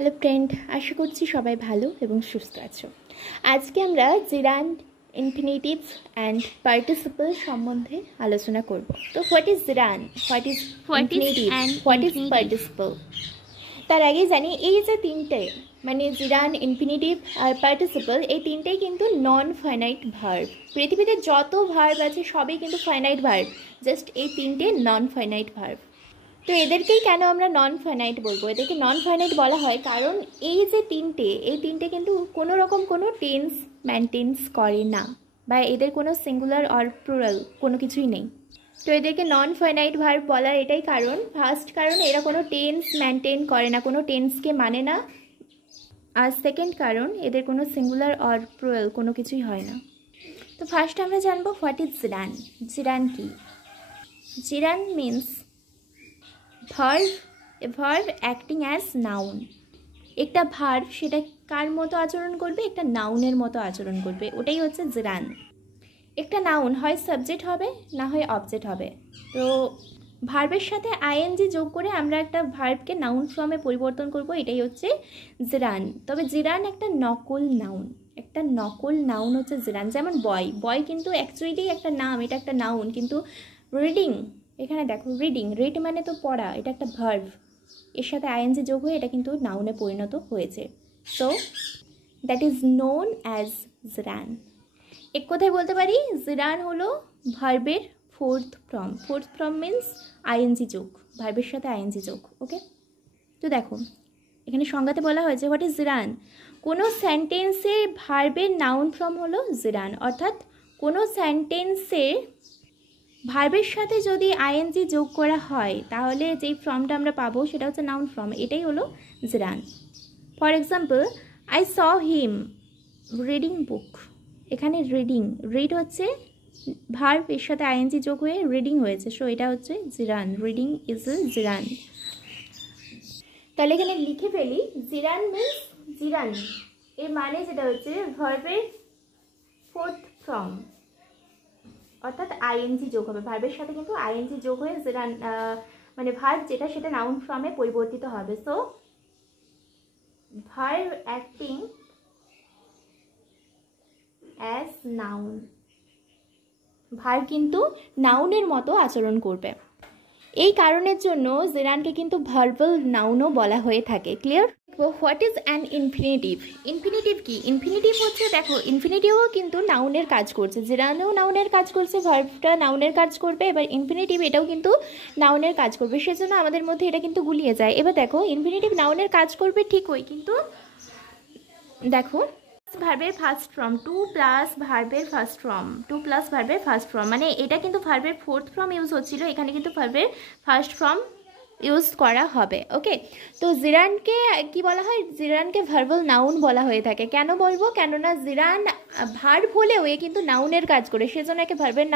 Hello friend, আশা করছি সবাই ভালো এবং সুস্থ আছো। আজকে আমরা জিরান্ড, ইনফিনিটিভ অ্যান্ড পার্টিসিপল সম্বন্ধে আলোচনা করব। তো what is জিরান্ড, what is infinitive, what is participle, তার আগেই জানি এই যে তিনটে মানে জিরান্ড, ইনফিনিটিভ আর পার্টিসিপল, এই তিনটেই কিন্তু নন ফাইনাইট ভার্ব। পৃথিবীতে যত ভার্ব আছে সবই কিন্তু ফাইনাইট ভার্ব, জাস্ট এই তিনটে নন ফাইনাইট ভার্ব। তো এদেরকেই কেন আমরা নন ফাইনাইট বলবো, এদেরকে নন ফাইনাইট বলা হয় কারণ এই যে এই তিনটে কিন্তু কোনো রকম কোনো টেন্স মেনটেন্স করে না, বা এদের কোনো সিঙ্গুলার অর প্লুরাল কোনো কিছুই নেই। তো এদেরকে নন ফাইনাইট ভার্ব বলার এটাই কারণ, ফার্স্ট কারণ এরা কোনো টেন্স মেনটেন করে না, কোনো টেন্সকে মানে না। আর সেকেন্ড কারণ এদের কোনো সিঙ্গুলার অর প্লুরাল কোনো কিছুই হয় না। তো ফার্স্ট আমরা জানবো হোয়াট ইজ জিরান। জিরান কি? Gerund means verb acting as noun. একটা ভার্ব সেটা কার মতো আচরণ করবে? একটা নাউনের মতো আচরণ করবে, ওটাই হচ্ছে জিরান। একটা নাউন হয় সাবজেক্ট হবে, না হয় অবজেক্ট হবে। তো ভার্বের সাথে আইএনজি যোগ করে আমরা একটা ভার্বকে নাউন ফর্মে পরিবর্তন করব, এটাই হচ্ছে জিরান। তবে জিরান একটা নকল নাউন, একটা নকল নাউন হচ্ছে জিরান। যেমন বয় কিন্তু অ্যাকচুয়ালি একটা নাম, এটা একটা নাউন, কিন্তু রিডিং, এখানে দেখো রিডিং, রিড মানে তো পড়া, এটা একটা ভার্ব, এর সাথে আইএনজি যোগ হয়ে এটা কিন্তু নাউনে পরিণত হয়েছে। So that is known as gerund. এক কথায় বলতে পারি জিরান হলো ভার্বের ফোর্থ ফর্ম মিন্স আইএনজি যোগ, ভার্বের সাথে আইএনজি যোগ। ওকে, তো দেখো এখানে সংজ্ঞাতে বলা হয়েছে হোয়াট ইজ জিরান। কোনো সেন্টেন্সের ভার্বের নাউন ফর্ম হলো জিরান, অর্থাৎ কোনো সেন্টেন্সের ভার্বের সাথে যদি আইএনজি যোগ করা হয় তাহলে যেই ফর্মটা আমরা পাবো সেটা হচ্ছে নাউন ফর্ম, এটাই হলো gerund. For example, I saw him reading book. এখানে রিড হচ্ছে ভার্ব, এর সাথে আইএনজি যোগ হয়ে রিডিং হয়েছে, সো এটা হচ্ছে জিরান, রিডিং ইজ এ জিরান। তাহলে এখানে লিখে ফেলি, জিরান মিন্স জিরান এর মানে যেটা হচ্ছে ভার্বের ফোর্থ ফর্ম, অর্থাৎ আইএনজি যোগ হবে ভার্বের সাথে, কিন্তু আইএনজি যোগ হয়ে জিরান মানে ভার্ব যেটা সেটা নাউন ফর্মে পরিবর্তিত হবে। So verb acting as noun, verb কিন্তু নাউনের মতো আচরণ করবে। এই কারণের জন্য জিরানকে কিন্তু ভার্বাল নাউনও বলা হয়ে থাকে। Clear? What is an infinitive? Infinitive কি? ইনফিনিটিভ হচ্ছে, দেখো ইনফিনিটিভও কিন্তু নাউনের কাজ করছে, জিরানও নাউনের কাজ করছে, ভার্বটা নাউনের কাজ করবে, এবার ইনফিনিটিভ এটাও কিন্তু নাউনের কাজ করবে, সেজন্য আমাদের মধ্যে এটা কিন্তু গুলিয়ে যায়। এবার দেখো ইনফিনিটিভ নাউনের কাজ করবে ঠিকই, কিন্তু দেখো ভার্বের ফার্স্ট ফর্ম টু প্লাস ভার্বের ফার্স্ট ফর্ম মানে এটা কিন্তু ভার্বের ফোর্থ ফর্ম ইউজ হচ্ছিল, এখানে কিন্তু ভার্বের ফার্স্ট ফর্ম ইউজ করা হবে। ওকে, তো জিরানকে কি বলা হয়? জিরানকে ভার্বাল নাউন বলা হয়ে থাকে। কেন বলবো? কেননা জিরান ভার্ব হলেও এ কিন্তু নাউনের কাজ করে, সেজন্য একে ভার্বাল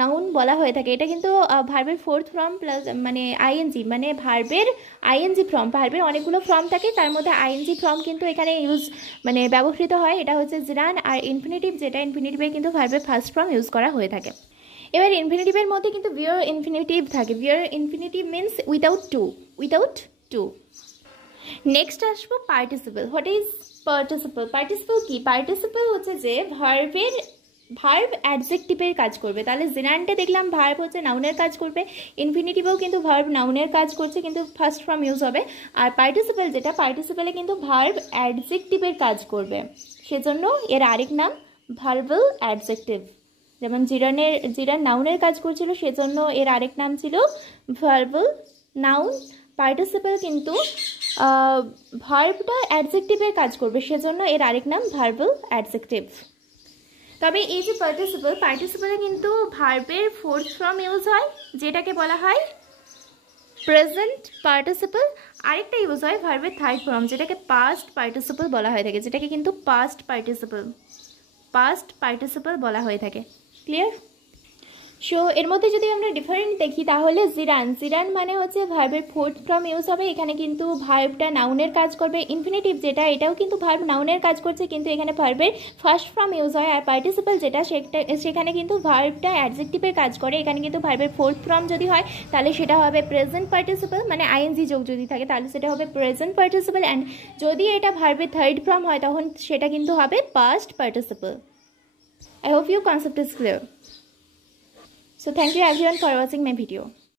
নাউন বলা হয়ে থাকে। এটা কিন্তু ভার্বের ফোর্থ ফর্ম প্লাস মানে আইএনজি, মানে ভার্বের আইএনজি ফর্ম, ভার্বের অনেকগুলো ফর্ম থাকে, তার মধ্যে আইএনজি ফর্ম কিন্তু এখানে মানে ব্যবহৃত হয়, এটা হচ্ছে জিরান। আর ইনফিনিটিভ যেটা, ইনফিনিটিভে কিন্তু ভার্বের ফার্স্ট ফর্ম ইউজ করা হয়ে থাকে। এবার ইনফিনিটিভের মধ্যে কিন্তু ভিয়ার ইনফিনিটিভ থাকে। Bare infinitive means without to. Next আসবো participle. What is participle? Participle কি? পার্টিসিপল হচ্ছে যে ভার্ব অ্যাডজেক্টিভের কাজ করবে। তাহলে জিরানটা দেখলাম ভার্ব হচ্ছে নাউনের কাজ করবে, ইনফিনিটিভেও কিন্তু ভার্ব নাউনের কাজ করছে, কিন্তু ফার্স্ট ফর্ম ইউজ হবে। আর পার্টিসিপল যেটা, পার্টিসিপলে কিন্তু ভার্ব অ্যাডজেক্টিভের কাজ করবে, সেজন্য এর আরেক নাম ভার্বাল অ্যাডজেক্টিভ। যেমন জিরান নাউনের কাজ করছিল, সেজন্য এর আরেক নাম ছিল ভার্বাল নাউন। পার্টিসিপল কিন্তু ভার্বটা অ্যাডজেক্টিভের কাজ করবে, সেজন্য এর আরেক নাম ভার্বাল অ্যাডজেক্টিভ। তবে এই যে পার্টিসিপলে কিন্তু ভার্বের ফোর্থ ফর্ম ইউজ হয়, যেটাকে বলা হয় প্রেজেন্ট পার্টিসিপল। আরেকটা ইউজ হয় ভার্বের থার্ড ফর্ম, যেটাকে পাস্ট পার্টিসিপল বলা হয়ে থাকে, যেটাকে কিন্তু পাস্ট পার্টিসিপল বলা হয়ে থাকে। ক্লিয়ার? সো এর মধ্যে যদি আমরা ডিফারেন্ট দেখি তাহলে জিরান মানে হচ্ছে ভার্বের ফোর্থ ফর্ম ইউজ হবে। এখানে কিন্তু ভার্বটা নাউনের কাজ করবে। ইনফিনিটিভ যেটা, এটাও কিন্তু ভার্ব নাউনের কাজ করছে, কিন্তু এখানে ভার্বের ফার্স্ট ফর্ম ইউজ হয়। আর পার্টিসিপল যেটা, সেখানে কিন্তু ভার্বটা অ্যাডজেক্টিভের কাজ করে। এখানে কিন্তু ভার্বের ফোর্থ ফর্ম যদি হয় তাহলে সেটা হবে প্রেজেন্ট পার্টিসিপল, মানে আইএনজি যোগ যদি থাকে তাহলে সেটা হবে প্রেজেন্ট পার্টিসিপল। অ্যান্ড যদি এটা ভার্বের থার্ড ফর্ম হয় তখন সেটা কিন্তু হবে past participle. I hope your concept is clear. So thank you everyone for watching my video.